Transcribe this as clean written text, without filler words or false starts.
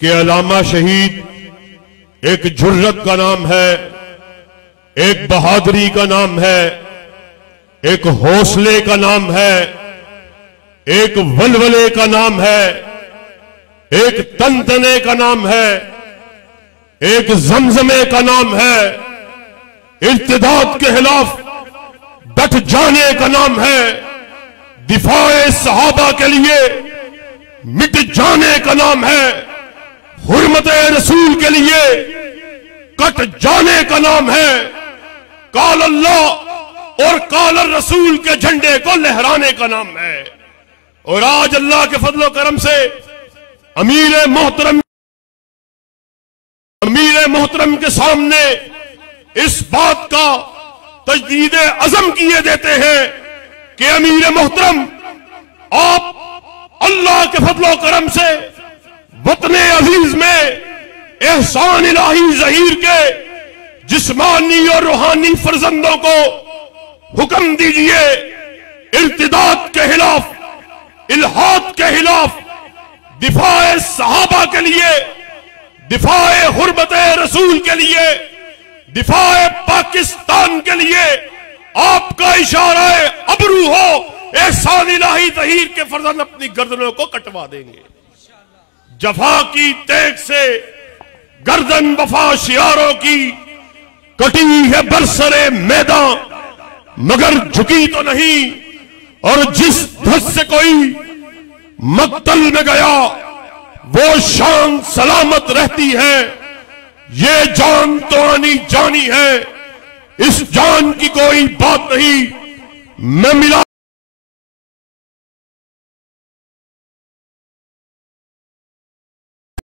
कि अलामा शहीद एक जुर्रत का नाम है, एक बहादुरी का नाम है, एक हौसले का नाम है, एक वलवले का नाम है, एक तनतने का नाम है, एक जमजमे का नाम है, इर्तिदाद के खिलाफ डट जाने का नाम है, दिफाए सहाबा के लिए मिट जाने का नाम है, हुर्मते रसूल के लिए कट जाने का नाम है, काल अल्लाह और काल रसूल के झंडे को लहराने का नाम है। और आज अल्लाह के फजलो करम से अमीर मोहतरम के सामने इस बात का तजदीद अज़म किए देते हैं कि अमीर मोहतरम आप अल्लाह के फजलो करम से वतने अजीज में एहसान इलाही ज़हीर के जिस्मानी और रूहानी फर्जंदों को हुक्म दीजिए, इर्तिदाद के खिलाफ, इल्हाद के खिलाफ, दिफाए सहाबा के लिए, दिफाए हुर्मते रसूल के लिए, दिफाए पाकिस्तान के लिए आपका इशारा अबरू हो, एहसान इलाही ज़हीर के फर्जंद अपनी गर्दनों को कटवा देंगे। जफा की तेग से गर्दन वफा शियारों की कटी है बरसरे मैदान, मगर झुकी तो नहीं, और जिस धस से कोई मक्तल में गया वो शान सलामत रहती है। ये जान तो आनी जानी है, इस जान की कोई बात नहीं। मैं मिला